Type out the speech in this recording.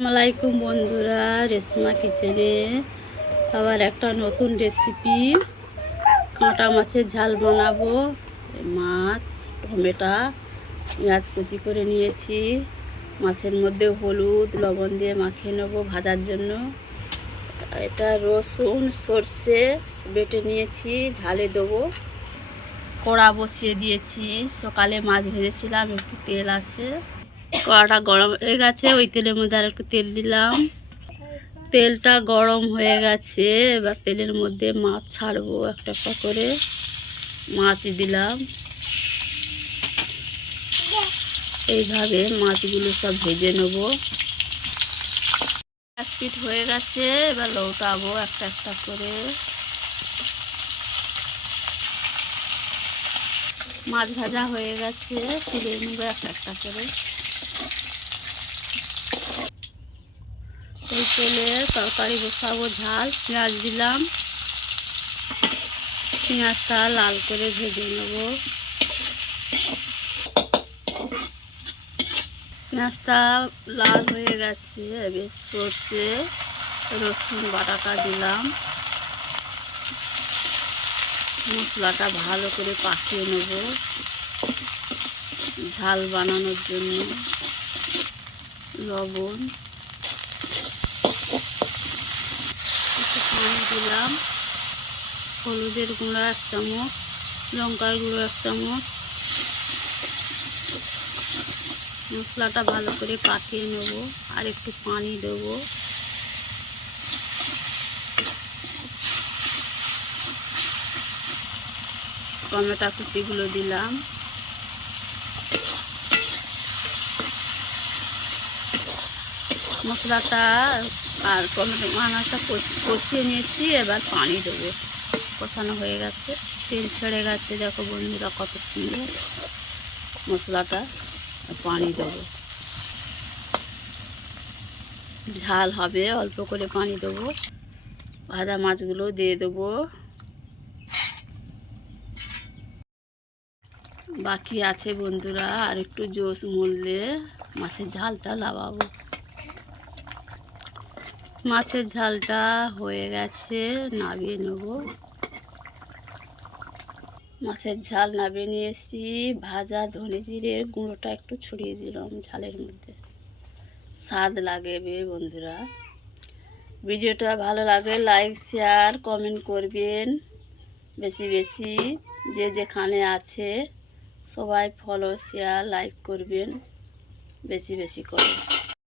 আসসালামাইকুম বন্ধুরা, রেশমা কিচেনে আবার একটা নতুন রেসিপি কাঁটা মাছের ঝাল বানাবো। মাছ, টমেটো, পেঁয়াজ কুচি করে নিয়েছি। মাছের মধ্যে হলুদ লবণ দিয়ে মাখিয়ে নেবো ভাজার জন্য। এটা রসুন সর্ষে বেটে নিয়েছি, ঝালে দেবো। কড়া বসিয়ে দিয়েছি, সকালে মাছ ভেজেছিলাম, একটু তেল আছে। কড়াটা গরম হয়ে গেছে, ওই তেলের মধ্যে আর একটু তেল দিলাম। তেলটা গরম হয়ে গেছে, এবার তেলের মধ্যে মাছ ছাড়বো একটা একটা করে। মাছ দিলাম, এইভাবে মাছগুলো সব ভেজে নেব। এক পিঠ হয়ে গেছে, এবার লৌটাবো একটা একটা করে। মাছ ভাজা হয়ে গেছে, তুলে নেবো একটা একটা করে। এই তেলে তরকারি বসাবো, ঝাল। পেঁয়াজ দিলাম, পেঁয়াজটা লাল করে ভেজে নেব। পেঁয়াজটা লাল হয়ে গেছে, এবার সর্ষে রসুন বাটাটা দিলাম। মশলাটা ভালো করে পাকিয়ে নেব ঝাল বানানোর জন্য। লবণ, পানি দিলাম। হলুদের গুঁড়া 1 চামচ, লঙ্কার গুঁড়ো 1 চামচ। মশলাটা ভালো করে পাকিয়ে নেব, আর একটু পানি দেবো। টমেটো কুচিগুলো দিলাম। মশলাটা আর টমেটো মাছটা কষিয়ে নিয়েছি, এবার পানি দেবো। কষানো হয়ে গেছে, তেল ছেড়ে গেছে, দেখো বন্ধুরা কত সুন্দর মশলাটা। পানি দেবো, ঝাল হবে, অল্প করে পানি দেবো। ভাজা মাছগুলো দিয়ে দেবো। বাকি আছে বন্ধুরা, আর একটু জোশ মরলে মাছের ঝালটা লাগাবো। মাছের ঝালটা হয়ে গেছে, নামিয়ে নেব। মাছের ঝাল নামিয়ে নিয়েছি। ভাজা ধনে জিরের গুঁড়োটা একটু ছড়িয়ে দিলাম ঝালের মধ্যে, স্বাদ লাগবে বন্ধুরা। ভিডিওটা ভালো লাগলে লাইক শেয়ার কমেন্ট করবেন বেশি বেশি। যে যেখানে আছে সবাই ফলো শেয়ার লাইক করবেন বেশি বেশি করে।